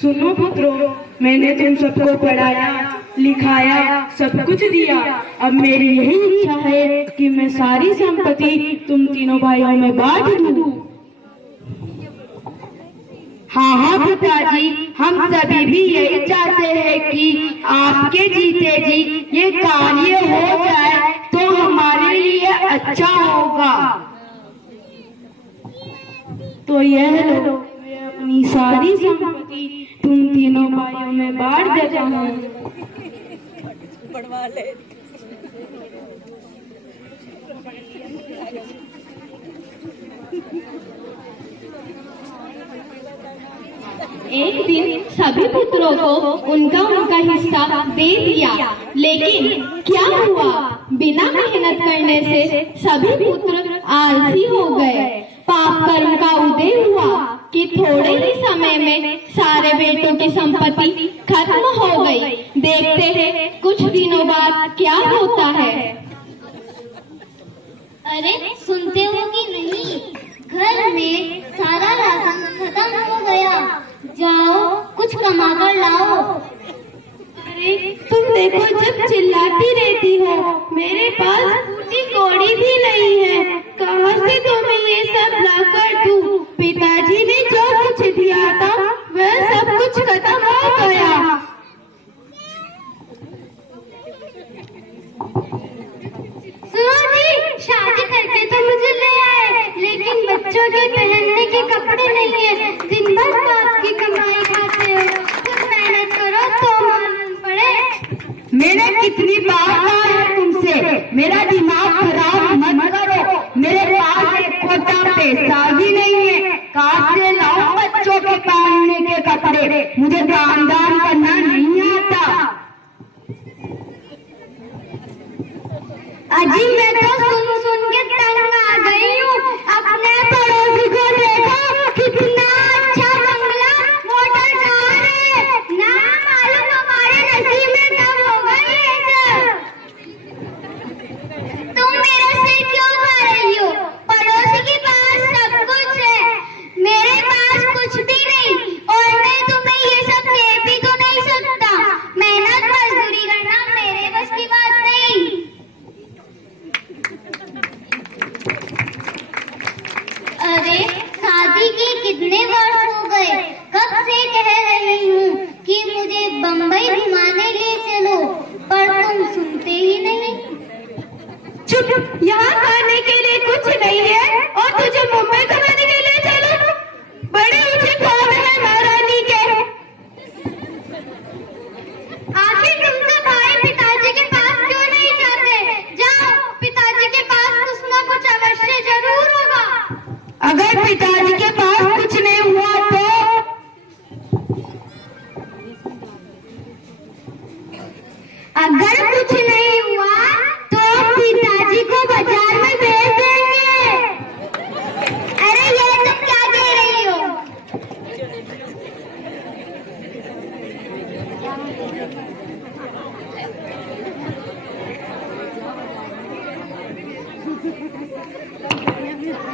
सुनो पुत्रों, मैंने तुम सबको पढ़ाया लिखाया सब कुछ दिया। अब मेरी यही इच्छा है कि मैं सारी संपत्ति तुम तीनों भाइयों में बांट दूं। हाँ हाँ पिताजी, हम सभी भी यही चाहते हैं कि आपके जीते जी ये कार्य हो जाए तो हमारे लिए अच्छा होगा। तो यह लो, मैं अपनी सारी संपत्ति तुम तीनों भाइयों में बांट देता हूँ। एक दिन सभी पुत्रों को उनका हिस्सा दे दिया, लेकिन क्या हुआ, बिना मेहनत करने से सभी पुत्र आलसी हो गए। पाप कर्म का उदय हुआ कि थोड़े ही समय में सारे बेटों की संपत्ति खत्म हो गई। देखते हैं कुछ दिनों बाद क्या होता है। अरे सुनते हो कि नहीं, घर में सारा राशन खत्म हो गया। जाओ कुछ कमा कर लाओ। अरे तुम देखो, जब चिल्लाती रहती हो, मेरे पास फूटी कौड़ी भी नहीं है। कहाँ से तुम्हें ये सब लाकर दूं? पिताजी ने जो कुछ दिया था वह सब कुछ खत्म हो गया। सुनो जी, शादी करके तो मुझे ले आए, लेकिन बच्चों के पहनने के कपड़े नहीं है। दिन भर बाप की कमाई खाते हो, कुछ मेहनत करो तो मालूम पड़े। मैंने कितनी बार कहा है तुमसे, मेरा दिमाग खराब मत करो। मेरे पास एक खोटा पैसा भी नहीं है। कहाँ से लाऊं बच्चों के पहनने के कपड़े? मुझे दान करना नहीं आता। अजी मैं तो सुन के तंग आ गई हूँ। अपने पड़ोसी को देखो, कितना अच्छा बंगला मोटर कार है। ना मालूम हमारे नसीब में कब होगा ये सब। तुम मेरे से क्यों खा रही हो? पड़ोसी के पास सब कुछ है, मेरे पास कुछ भी नहीं। और मैं तुम्हें ये सब दे भी तो नहीं सकता। मेहनत मजदूरी करना मेरे बस की बात नहीं। अरे शादी के कितने वर्ष हो गए, कब से कह रही हूँ कि मुझे बम्बई घुमाने ले चलो, पर तुम सुनते ही नहीं। चुप, यहाँ खाने के लिए कुछ नहीं है और तुझे मुंबई घुमाने के लिए चलो? बड़े ऊंचे कौन है महारानी के? आखिर तुमसे भाई पिताजी के पास क्यों नहीं जाते? जाओ, पिताजी के पास कुछ न कुछ अवश्य जरूर होगा। अगर पिताजी के पास कुछ नहीं हुआ तो? अगर कुछ नहीं हुआ तो पिताजी को बाजार में भेज देंगे। अरे ये तुम क्या कह रही हो?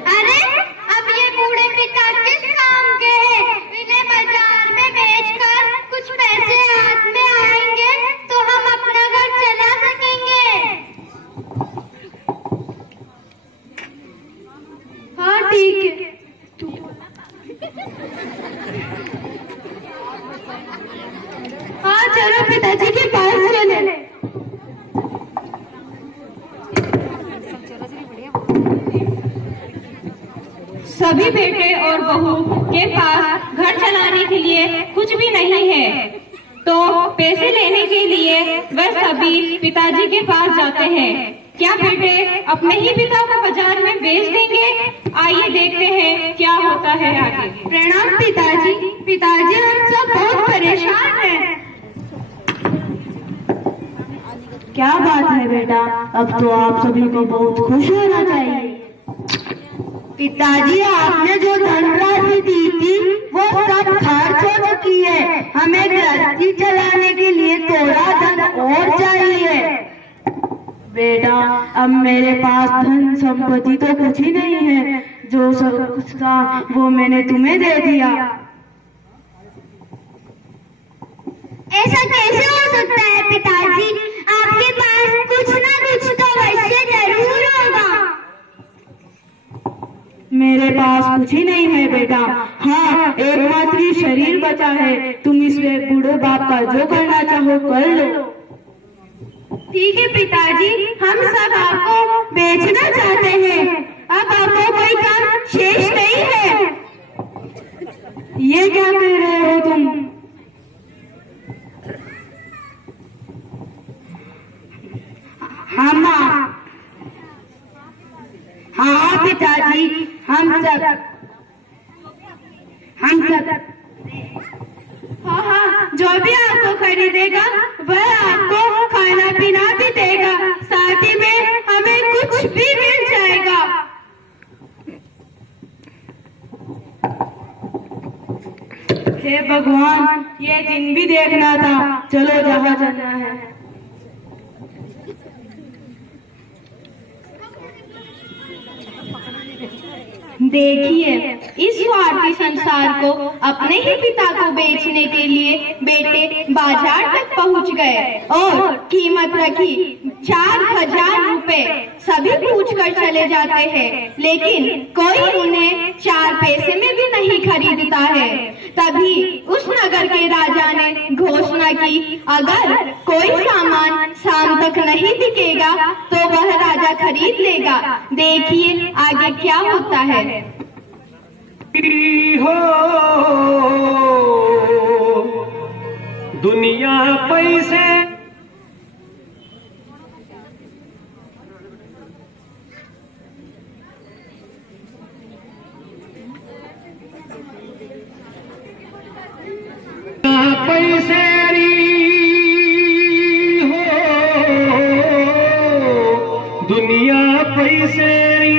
अरे अब ये बूढ़े पिता किस काम के हैं? इन्हें बाजार में बेचकर कुछ पैसे हाथ में आएंगे तो हम अपना घर चला सकेंगे। हाँ ठीक है। हाँ चलो पिताजी के पास चले। सभी बेटे और बहू के पास घर चलाने के लिए कुछ भी नहीं है, तो पैसे लेने के लिए वह सभी पिताजी के पास जाते हैं। क्या बेटे अपने ही पिता को बाजार में बेच देंगे? आइए देखते हैं क्या होता है आगे। प्रणाम पिताजी। पिताजी हम सब बहुत परेशान हैं। क्या बात है बेटा, अब तो आप सभी को बहुत खुश होना चाहिए। पिताजी आपने जो धनराशि दी थी वो सब खर्च हो चुकी है। हमें गृहस्थी चलाने के लिए थोड़ा धन और चाहिए। बेटा अब मेरे पास धन संपत्ति तो कुछ ही नहीं है, जो सब कुछ था वो मैंने तुम्हें दे दिया। कैसे हो सकता है पिताजी? आपके पास कुछ ना कुछ तो अवश्य जरूर होगा। मेरे पास कुछ ही नहीं है बेटा। हाँ, एकमात्र ही शरीर बचा है। तुम इसमें बूढ़े बाप का जो करना चाहो कर लो। ठीक है पिताजी, हम सब आपको बेचना चाहते हैं। अब आपको कोई काम शेष नहीं है। ये क्या कह रहे हो तुम? हाँ पिताजी, हम सब हाँ, जो भी आपको खरीदेगा वह आपको खाना पीना भी देगा, साथ ही में हमें कुछ भी मिल जाएगा। हे भगवान, ये दिन भी देखना था। चलो जहाँ चलना है। देखिए, इस स्वार्थी संसार को अपने ही पिता को बेचने के लिए बेटे बाजार तक पहुंच गए और कीमत रखी 4000 रुपए। सभी पूछकर चले जाते हैं, लेकिन कोई उन्हें 4 पैसे में भी नहीं खरीदता है। तभी उस नगर के राजा ने घोषणा की, अगर कोई सामान शाम तक नहीं बिकेगा तो वह राजा खरीद लेगा। देखिए आगे क्या होता है। हो दुनिया पैसे पैसेरी हो, दुनिया पैसेरी।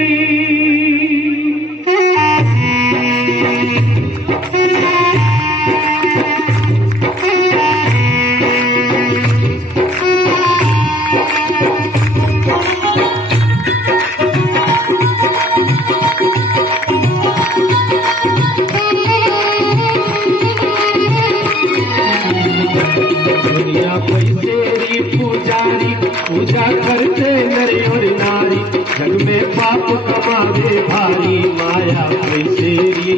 दुनिया पैसेरी पुजारी, पूजा करते नर और नारी, जग में पाप कमावे भारी। माया पैसेरी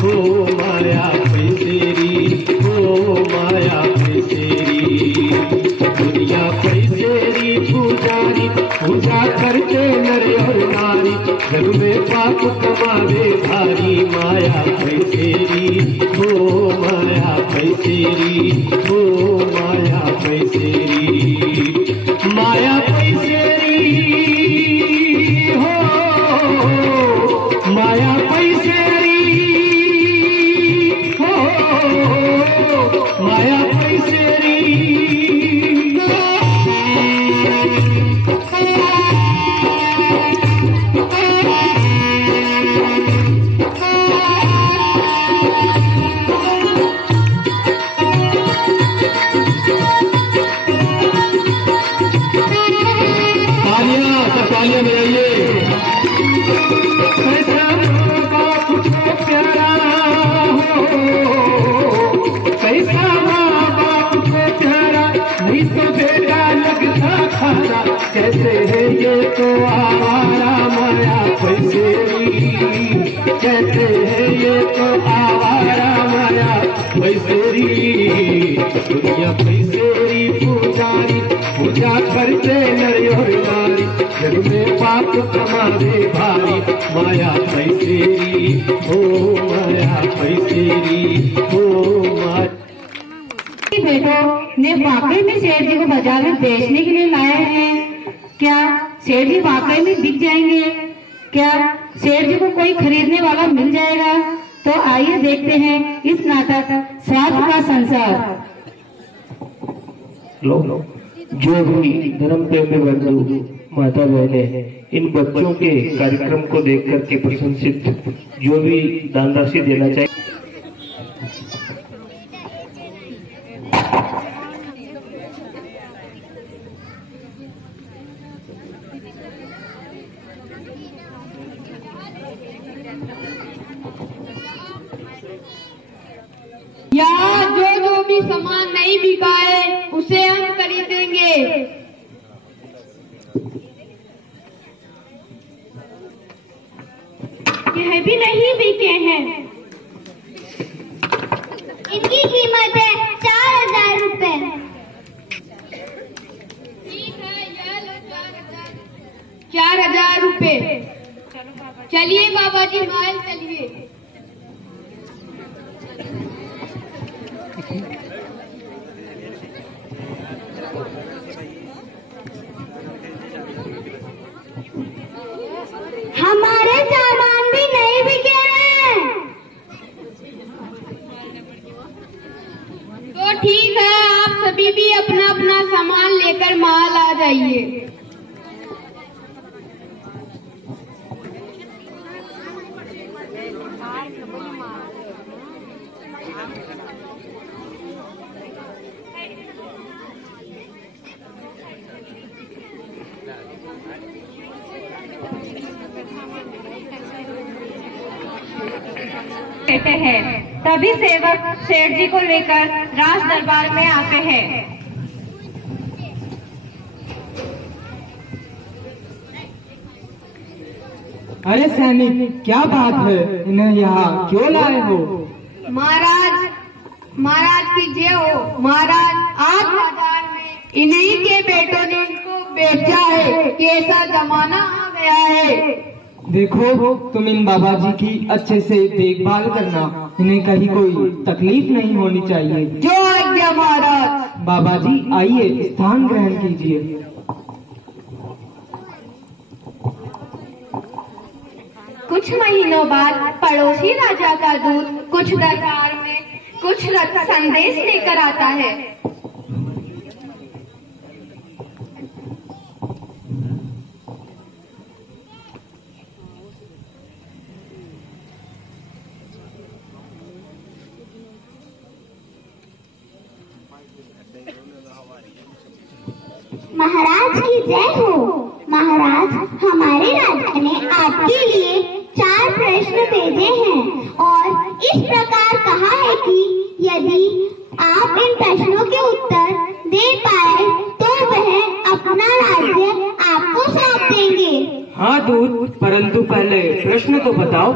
हो, माया पैसेरी हो, माया पैसेरी। दुनिया पैसेरी पुजारी, पूजा करते नर और नारी, जग में पाप कमावे भारी। माया पैसेरी हो, माया पैसेरी हो, माया पैसेरी। माया पैसेरी हो, माया पैसेरी हो, माया पैसेरी। तालियां बजाइए। कैसा बाप को प्यारा हो, कैसा माँ बाप को प्यारा, नहीं तो बेटा लगता खाना। कैसे है ये तो आवारा माया पैसेरी, कहते हैं ये तो आवारा माया पैसेरी। दुनिया पैसेरी पुजारी, पूजा करते नर और नारी, जग में पाप कमावे भारी। माया पैसेरी हो, माया पैसेरी हो, माया। बेटो ने वाकई में सेठ जी को बाजार में बेचने के लिए लाए हैं। क्या सेठ जी वाकई में बिक जाएंगे? क्या सेठ जी को कोई खरीदने वाला मिल जाएगा? तो आइए देखते हैं इस नाटक स्वार्थ का संसार। लो, जो भी धर्म प्रेमी बंधु माता बहने इन बच्चों के कार्यक्रम को देख करके प्रशंसित जो भी दान राशि देना चाहिए। या जो भी सामान नहीं बिका है इसकी कीमत है 4000 रुपए। 4000 रुपए। चलिए बाबा जी महल चलिए। हमारे सामान भी नहीं बिके हैं। तो ठीक है, आप सभी भी अपना अपना सामान लेकर महल आ जाइए। कहते हैं तभी सेवक सेठ जी को लेकर राज दरबार में आते हैं। अरे सैनिक, क्या बात है, इन्हें यहाँ क्यों लाए हो? महाराज की जय हो। महाराज, आज बाजार में इन्हीं के बेटों ने इनको बेचा है कि ऐसा जमाना आ गया है। देखो, तुम इन बाबा जी की अच्छे से देखभाल करना, इन्हें कहीं कोई तकलीफ नहीं होनी चाहिए। जो आज्ञा महाराज। बाबा जी आइए, स्थान ग्रहण कीजिए। कुछ महीनों बाद पड़ोसी राजा का दूत कुछ दरबार में कुछ संदेश लेकर आता है। महाराज की जय हो। महाराज, हमारे राजा ने आपके लिए 4 प्रश्न भेजे हैं और इस प्रकार कहा है कि यदि आप इन प्रश्नों के उत्तर दे पाए तो वह अपना राज्य आपको सौंप देंगे। हाँ दूत, परंतु पहले प्रश्न तो बताओ।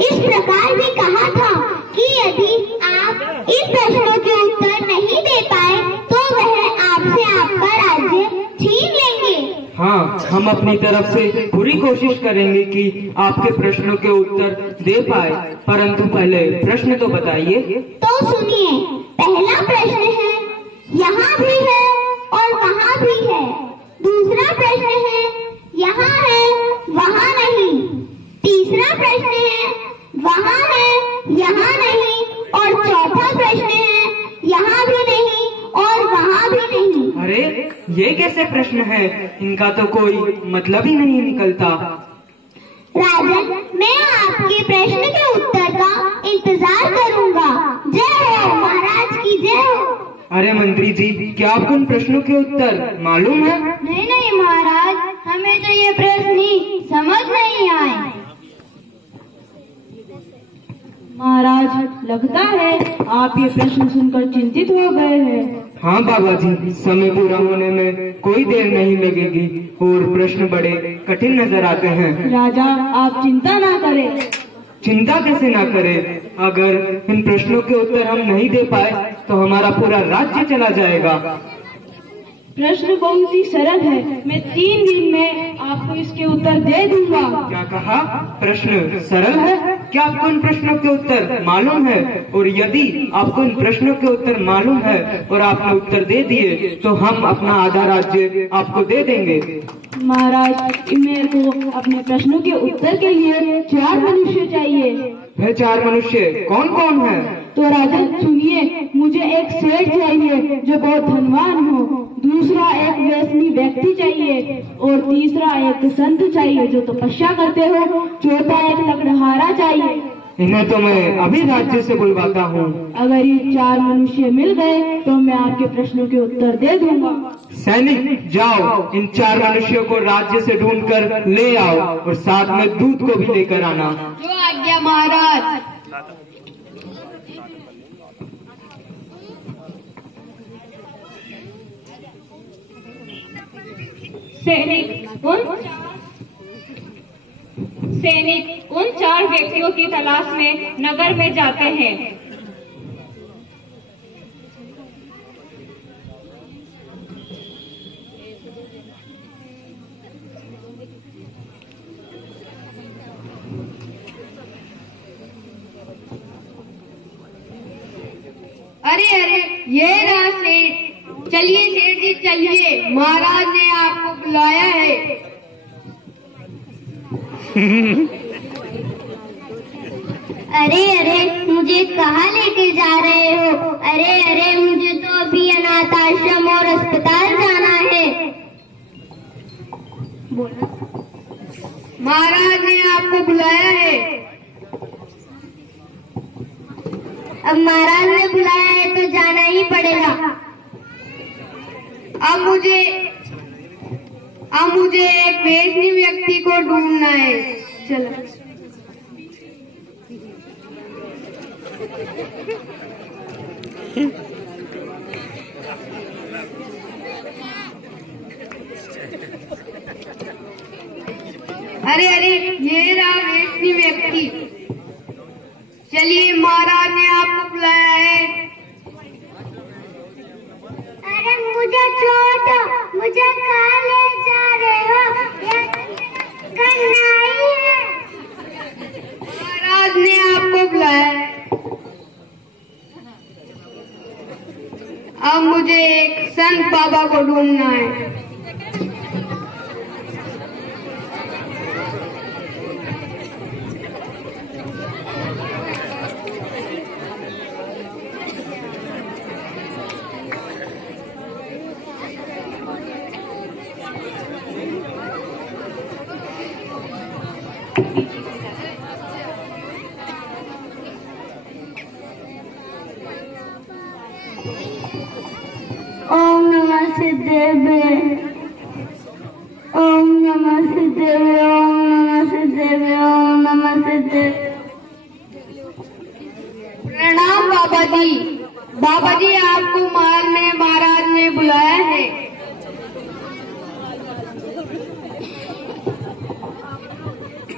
इस प्रकार भी कहा था कि यदि आप इन प्रश्नों के उत्तर नहीं दे पाए तो वह आपसे आपका राज्य छीन लेंगे। हाँ, हम अपनी तरफ से पूरी कोशिश करेंगे कि आपके प्रश्नों के उत्तर दे पाए, परंतु पहले प्रश्न तो बताइए। तो सुनिए, पहला प्रश्न है, यहाँ भी है और वहाँ भी है। दूसरा प्रश्न है, यहाँ है वहाँ नहीं। तीसरा प्रश्न है, वहाँ है यहाँ नहीं। और चौथा प्रश्न है, यहाँ भी नहीं और वहाँ भी नहीं। अरे, ये कैसे प्रश्न है? इनका तो कोई मतलब ही नहीं निकलता। राजन, मैं आपके प्रश्न के उत्तर का इंतजार करूंगा। जय हो, महाराज की जय हो। अरे मंत्री जी, क्या आपको इन प्रश्नों के उत्तर मालूम है? नहीं नहीं महाराज, हमें तो ये प्रश्न ही समझ नहीं आए। महाराज, लगता है आप ये प्रश्न सुनकर चिंतित हो गए हैं। हाँ बाबा जी, समय पूरा होने में कोई देर नहीं लगेगी और प्रश्न बड़े कठिन नजर आते हैं। राजा, आप चिंता ना करें। चिंता कैसे ना करें? अगर इन प्रश्नों के उत्तर हम नहीं दे पाए तो हमारा पूरा राज्य चला जाएगा। प्रश्न बहुत ही सरल है, मैं 3 दिन में आपको इसके उत्तर दे दूंगा। क्या कहा? प्रश्न सरल है? क्या आपको इन प्रश्नों के उत्तर मालूम है? और यदि आपको इन प्रश्नों के उत्तर मालूम है और आपने उत्तर दे दिए तो हम अपना आधा राज्य आपको दे देंगे। महाराज, मेरे को अपने प्रश्नों के उत्तर के लिए 4 मनुष्य चाहिए। वह 4 मनुष्य कौन कौन है? तो राजन सुनिए, मुझे एक सेठ चाहिए जो बहुत धनवान हो, दूसरा एक व्यसनी व्यक्ति चाहिए और तीसरा एक संत चाहिए जो तपस्या करते हो, चौथा एक लकड़हारा चाहिए। इन्हें तो मैं अभी राज्य से बुलवाता हूँ। अगर ये 4 मनुष्य मिल गए तो मैं आपके प्रश्नों के उत्तर दे दूंगा। सैनिक, जाओ इन 4 मनुष्यों को राज्य से ढूंढकर ले आओ और साथ में दूध को भी लेकर आना। जो आज्ञा महाराज। सैनिक उन 4 व्यक्तियों की तलाश में नगर में जाते हैं। अरे अरे, ये रहा सेठ। चलिए सेठ जी चलिए, महाराज ने आपको बुलाया है। अरे अरे, मुझे कहाँ लेके जा रहे हो? अरे अरे, मुझे तो अभी अनाथ आश्रम और अस्पताल जाना है। महाराज ने आपको बुलाया है। अब महाराज ने बुलाया है तो जाना ही पड़ेगा। अब मुझे एक वेश्नी व्यक्ति को ढूंढना है। चलो। अरे अरे, ये रहा वेश्नी व्यक्ति। चलिए, महाराज ने आपको बुलाया है। अरे मुझे छोड़ो, मुझे कहाँ ले जा रहे हो? कन्हैया है। महाराज ने आपको बुलाया है। अब मुझे एक संत बाबा को ढूंढना है। ओम नमः सिद्धेभ्य, ओम नमः सिद्धेभ्य, ओम नमः सिद्धेभ्य, ओम नमः सिद्धेभ्य। प्रणाम बाबा जी। बाबा जी, आपको महाराज ने बुलाया है।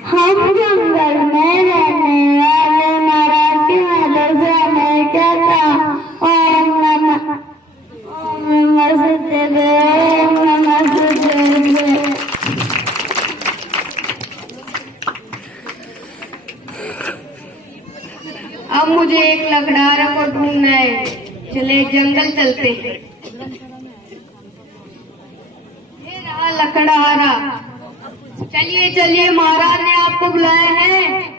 हम जंगल में रहने वाले महाराज के मदरसे में क्या था? ओम नमः सिद्धेभ्य, ओम नमः सिद्धेभ्य। अब मुझे एक लकड़हारा को ढूंढना है। चले जंगल चलते हैं। ये रहा लकड़हारा। चलिए चलिए, महाराज ने आपको बुलाया है।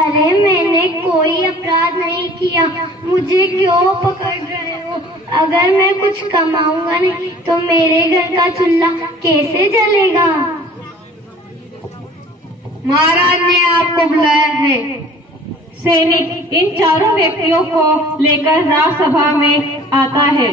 अरे मैंने कोई अपराध नहीं किया, मुझे क्यों पकड़ रहे हो? अगर मैं कुछ कमाऊंगा नहीं तो मेरे घर का चूल्हा कैसे जलेगा? महाराज ने आपको बुलाया है। सैनिक इन 4 व्यक्तियों को लेकर राजसभा में आता है।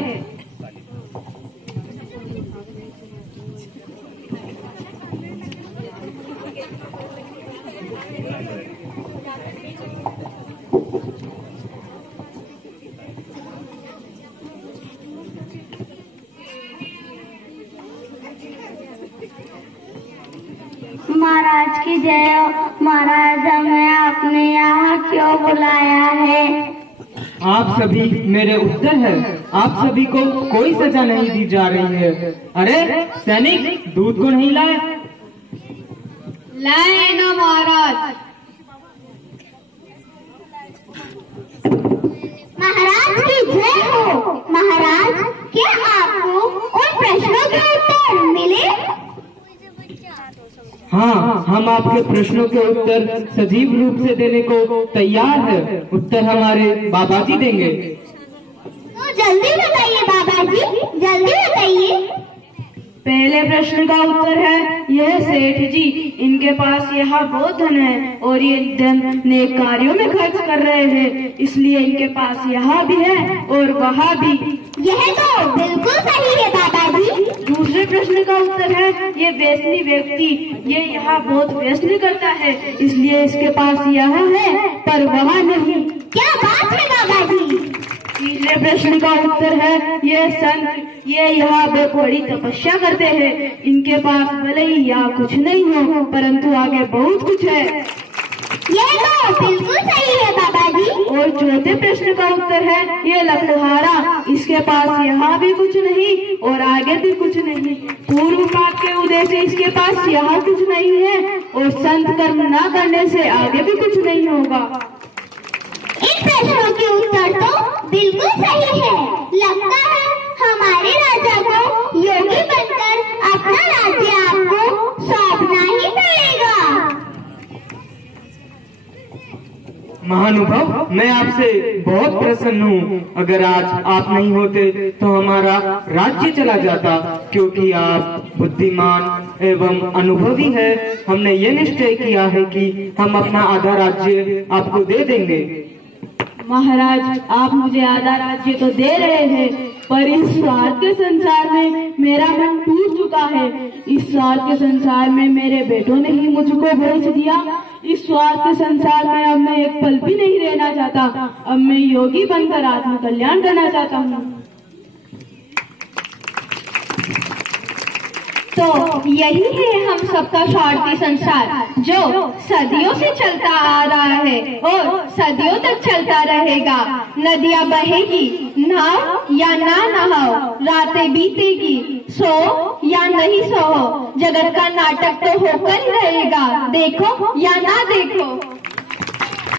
महाराज की जय हो। महाराज, हमें आपने यहाँ क्यों बुलाया है? आप सभी मेरे उत्तर है। आप सभी को कोई सजा नहीं दी जा रही है। अरे सैनिक, दूध को नहीं लाए? लाए ना महाराज। महाराज की जय हो। महाराज, क्या आपको उन प्रश्नों के उत्तर मिले? हाँ, हम आपके प्रश्नों के उत्तर सजीव रूप से देने को तैयार है। उत्तर हमारे बाबा जी देंगे। तो जल्दी बताइए बाबा जी, जल्दी बताइए। पहले प्रश्न का उत्तर है, यह सेठ जी, इनके पास यहाँ बहुत धन है और ये धन नेक कार्यों में खर्च कर रहे हैं, इसलिए इनके पास यहाँ भी है और वहाँ भी। यह तो बिल्कुल सही है बाबा जी। दूसरे प्रश्न का उत्तर है, ये व्यसनी व्यक्ति, ये यहाँ बहुत व्यसन करता है, इसलिए इसके पास यहाँ है पर वहाँ नहीं। क्या बात है बाबा जी। तीसरे प्रश्न का उत्तर है ये संत ये यहाँ बड़ी तपस्या करते हैं। इनके पास भले ही यहाँ कुछ नहीं हो परंतु आगे बहुत कुछ है। ये तो बिल्कुल सही है बाबा जी। और चौथे प्रश्न का उत्तर है ये लकड़हारा, इसके पास यहाँ भी कुछ नहीं और आगे भी कुछ नहीं। पूर्व पाप के उदय से इसके पास यहाँ कुछ नहीं है और संत कर्म न करने से आगे भी कुछ नहीं होगा। इन प्रश्नों के उत्तर तो बिल्कुल सही है। लगता है हमारे राजा को योगी बनकर अपना राज्य आपको सौंपना ही पड़ेगा। महानुभाव, मैं आपसे बहुत प्रसन्न हूँ। अगर आज आप नहीं होते तो हमारा राज्य चला जाता, क्योंकि आप बुद्धिमान एवं अनुभवी है। हमने ये निश्चय किया है कि हम अपना आधा राज्य आपको दे देंगे। महाराज, आप मुझे आधा राज्य तो दे रहे हैं पर इस स्वार्थ के संसार में मेरा मन टूट चुका है। इस स्वार्थ के संसार में मेरे बेटों ने ही मुझको बेच दिया। इस स्वार्थ के संसार में अब मैं एक पल भी नहीं रहना चाहता। अब मैं योगी बनकर आत्म कल्याण करना चाहता हूँ। तो यही है हम सबका स्वार्थी संसार जो सदियों से चलता आ रहा है और सदियों तक चलता रहेगा। नदियाँ बहेगी, नहाओ या ना नहाओ, रातें बीतेगी, सो या नहीं सो, जगत का नाटक तो होकर ही रहेगा, देखो या ना देखो।